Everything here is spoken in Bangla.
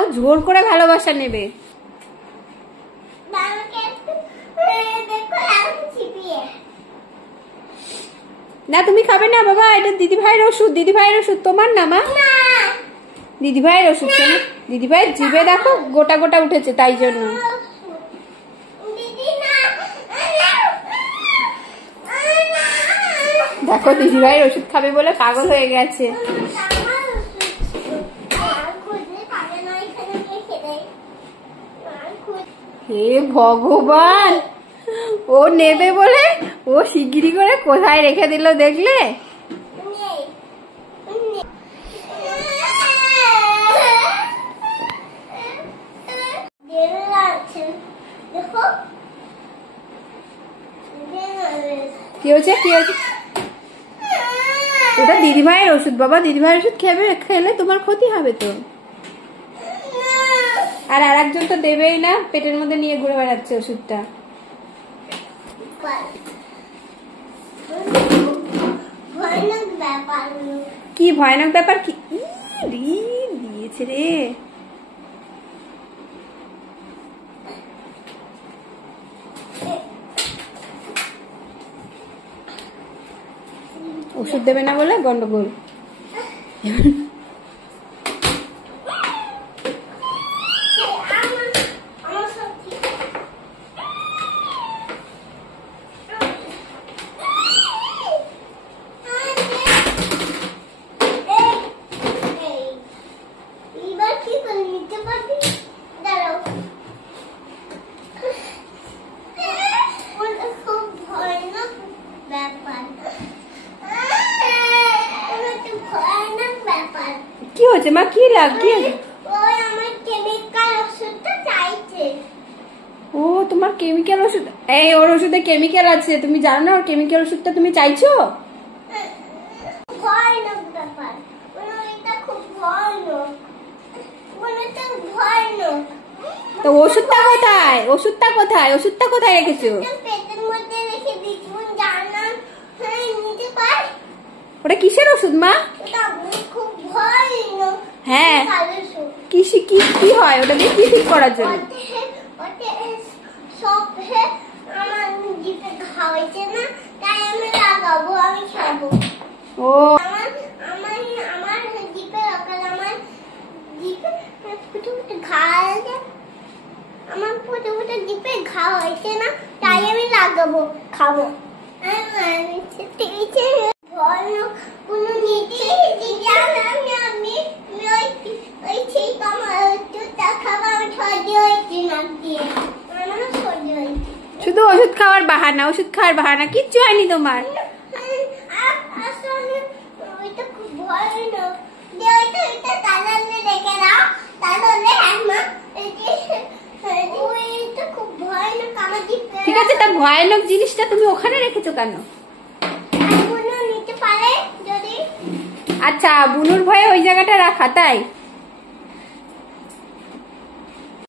ও জোর করে ভালোবাসা নেবে। না তুমি খাবে না বাবা, এটা দিদি ভাইয়ের ওষুধ, দিদি ভাইয়ের ওষুধ, তোমার না মা, দিদি ভাইয়ের ওষুধ। শোনো দিদি ভাইয়ের জিভে দেখো গোটা গোটা উঠেছে, তাই জন্য। দেখো দিদি ভাইয়ের ওষুধ খাবে বলে পাগল হয়ে গেছে। হে ভগবান, ও নেবে বলে ও শিগগিরি করে কোথায় রেখে দিল দেখলে? কি হয়েছে কি হয়েছে? ওটা দিদি ভাইয়ের ওষুধ বাবা, দিদি ভাইয়ের ওষুধ খেলে তোমার ক্ষতি হবে তো। আর আরেকজন তো দেবেই না, পেটের মধ্যে নিয়ে ঘুরে বেড়াচ্ছে ওষুধটা। কি ভয়ানক ব্যাপার? কি দিয়েছে রে? ওষুধ দেবে না বলে গন্ডগোল। কি হয়েছে মা? কি লাগে? ও তোমার কেমিক্যাল ওষুধ? এই ওর ওষুধে কেমিক্যাল আছে, তুমি জানো না? ওর কেমিক্যাল ওষুধটা তুমি চাইছো? তো ওষুধটা কোথায়? ওষুধটা কোথায়? ওষুধটা কোথায় রেখেছো? ওটা কিসের ওষুধ মা? হ্যাঁ কি হয় ওটা দিয়ে? কি ঠিক করার জন্য? ও আমার পুরো জিপে ঘা হয়েছে না, তাই আমি লাগাবো, খাবো। শুধু ওষুধ খাওয়ার বাহানা, ওষুধ খাওয়ার বাহানা, কিচ্ছু হয়নি তোমার। ঠিক আছে, তা ভয়ানক জিনিসটা তুমি ওখানে রেখেছো কেন? আচ্ছা বুনুর ভয়ে ওই জায়গাটা রাখা, তাই?